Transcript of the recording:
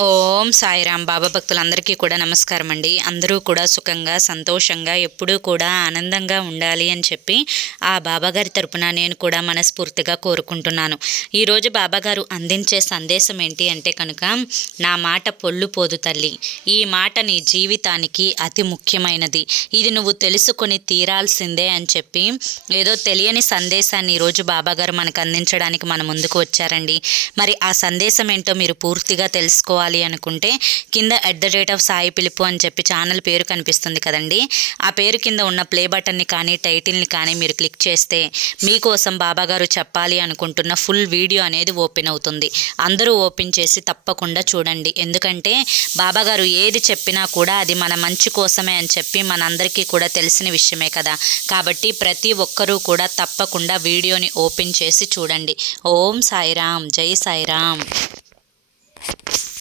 Oh ఓం సాయిరాం బాబా భక్తులందరికీ కూడా నమస్కారం అండి. అందరూ కూడా సుఖంగా సంతోషంగా ఎప్పుడూ కూడా ఆనందంగా ఉండాలి అని చెప్పి ఆ బాబాగారి తరపున నేను కూడా మనస్ఫూర్తిగా కోరుకుంటున్నాను. ఈరోజు బాబాగారు అందించే సందేశం ఏంటి అంటే కనుక నా మాట పొల్లు పోదు తల్లి. ఈ మాట నీ జీవితానికి అతి ముఖ్యమైనది. ఇది నువ్వు తెలుసుకొని తీరాల్సిందే అని చెప్పి ఏదో తెలియని సందేశాన్ని ఈరోజు బాబాగారు మనకు అందించడానికి మన ముందుకు వచ్చారండి. మరి ఆ సందేశం ఏంటో మీరు పూర్తిగా తెలుసుకోవాలి అనుకుంటే కింద at the rate of Sai Pilupu అని చెప్పి ఛానల్ పేరు కనిపిస్తుంది కదండి. ఆ పేరు కింద ఉన్న ప్లే బటన్ని కానీ టైటిల్ని కానీ మీరు క్లిక్ చేస్తే మీకోసం బాబాగారు చెప్పాలి అనుకుంటున్న ఫుల్ వీడియో అనేది ఓపెన్ అవుతుంది. అందరూ ఓపెన్ చేసి తప్పకుండా చూడండి. ఎందుకంటే బాబాగారు ఏది చెప్పినా కూడా అది మన మంచి కోసమే అని చెప్పి మనందరికీ కూడా తెలిసిన విషయమే కదా. కాబట్టి ప్రతి ఒక్కరూ కూడా తప్పకుండా వీడియోని ఓపెన్ చేసి చూడండి. ఓం సాయిరామ్ జై సాయిరామ్.